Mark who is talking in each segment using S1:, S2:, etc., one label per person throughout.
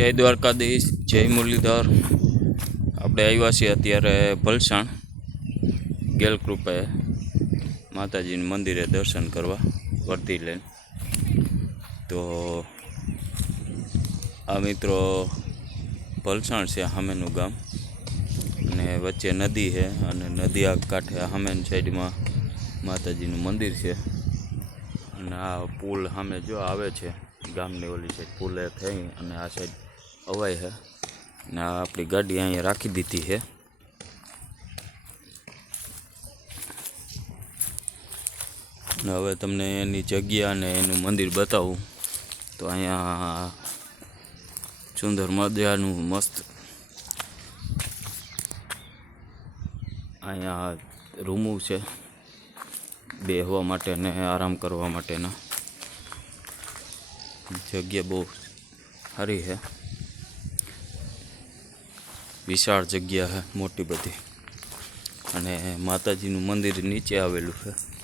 S1: જય દ્વારકાધીશ, જય મુરલીધર. આપણે આવ્યા છીએ અત્યારે ભલસાણ. ગેલકૃપે માતાજીનું મંદિરે દર્શન કરવા વર્તી લઈને. તો આ મિત્રો ભલસાણ છે સામેનું ગામ. અને વચ્ચે નદી છે અને નદી આ કાંઠે સામેની સાઈડમાં માતાજીનું મંદિર છે. અને આ પુલ સામે જો આવે છે, ગામની ઓલી સાઈડ પુલે થઈ અને આ સાઈડ અવાય છે ને આપણી ગાડી અહીંયા રાખી દીધી છે ને હવે તમને એની જગ્યા ને એનું મંદિર બતાવું. તો અહીંયા સુંદર મજાનું મસ્ત અહીંયા રૂમો છે. બેહવા માટે ને આરામ કરવા માટેના. જગ્યા બહુ સારી છે વિશાળ જગ્યા છે મોટી બધી. અને માતાજીનું મંદિર નીચે આવેલું છે.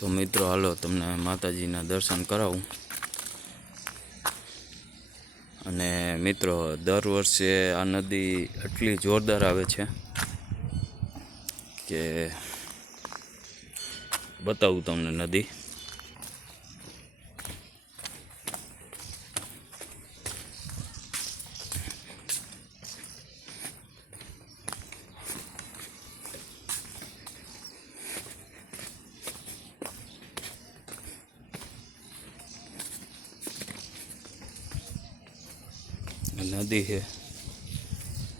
S1: તો મિત્રો, હાલો તમને માતાજીના દર્શન કરાવું. અને મિત્રો, દર વર્ષે આ નદી એટલી જોરદાર આવે છે કે બતાવું તમને નદી. નદી છે,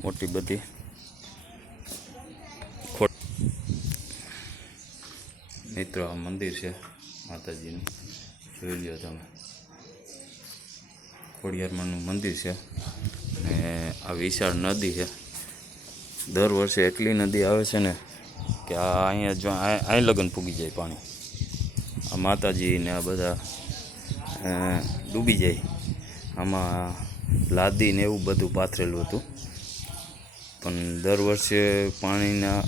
S1: મોટી બધી. મિત્રો, આ મંદિર છે, માતાજીનું. જોઈ લ્યો તમે. ખોડિયારમાંનું મંદિર છે. અને આ વિશાળ નદી છે. દર વર્ષે એટલી નદી આવે છે ને કે આ અહીંયા જો અહીં લગ્ન પૂગી જાય પાણી. આ માતાજીને આ બધા ડૂબી જાય. આમાં લાદી ને એવું બધું પાથરેલું હતું. પણ દર વર્ષે પાણીના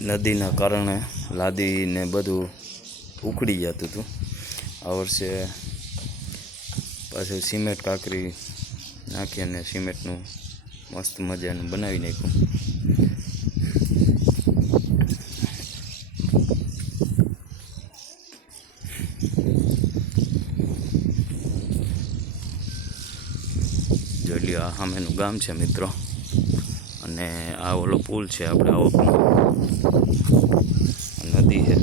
S1: નદીના કારણે લાદીને બધું ઉખડી જતું હતું. આ વર્ષે પાછું સિમેન્ટ કાંકરી નાખી અને સિમેન્ટનું મસ્ત મજાનું બનાવી નાખ્યું. જોઈ લ્યો, આ સામેનું ગામ છે મિત્રો. અને આ ઓલો પુલ છે આપણે આવકનો. નદી છે.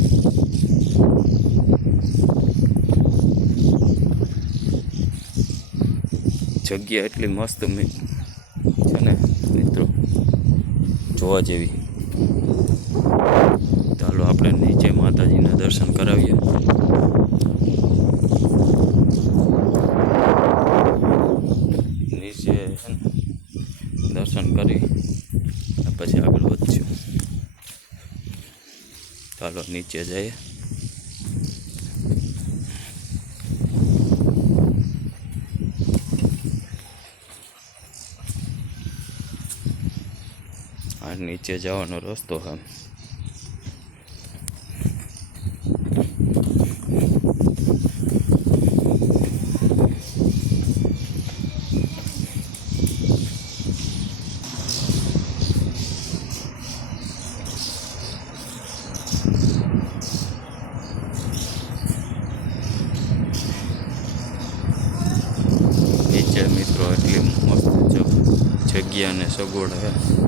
S1: જગ્યા એટલી મસ્ત છે ને, મિત્રો? જોવા જેવી. ચાલો આપણે નીચે માતાજીના દર્શન કરાવીએ નીચે છે ને દર્શન કરી અને પછી આગળ વધશું ચાલો નીચે જઈએ આ નીચે જવાનો રસ્તો છે નીચે મિત્રો એટલી મસ્ત જ- જગ્યા અને સગવડ છે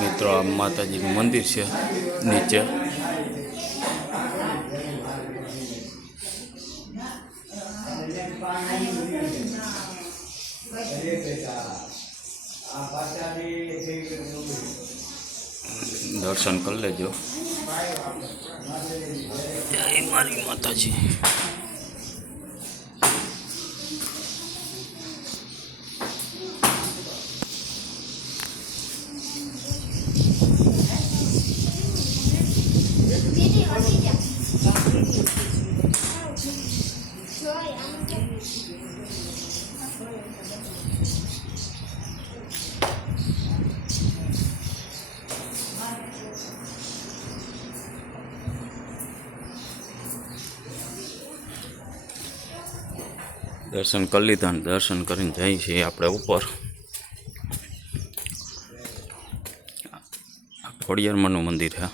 S1: મિત્રો આ માતાજીનું મંદિર છે નીચે દર્શન કરી લેજો. જય મારી માતાજી. દર્શન કરી લીધા અને દર્શન કરીને જઈએ છીએ આપણે ઉપર. ખોડિયારમાંનું મંદિર છે.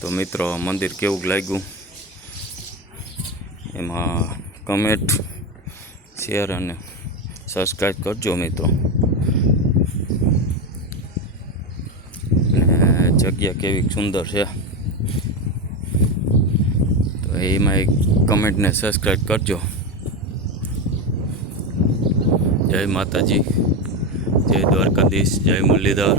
S1: તો મિત્રો મંદિર કેવું લાગ્યું? એમાં કમેન્ટ શેર અને સબસ્ક્રાઈબ કરજો મિત્રો. જગ્યા કેવી સુંદર છે. તો એમાં એક કમેન્ટને સબસ્ક્રાઈબ કરજો. જય માતાજી. જય દ્વારકાધીશ. જય મુરલીધર.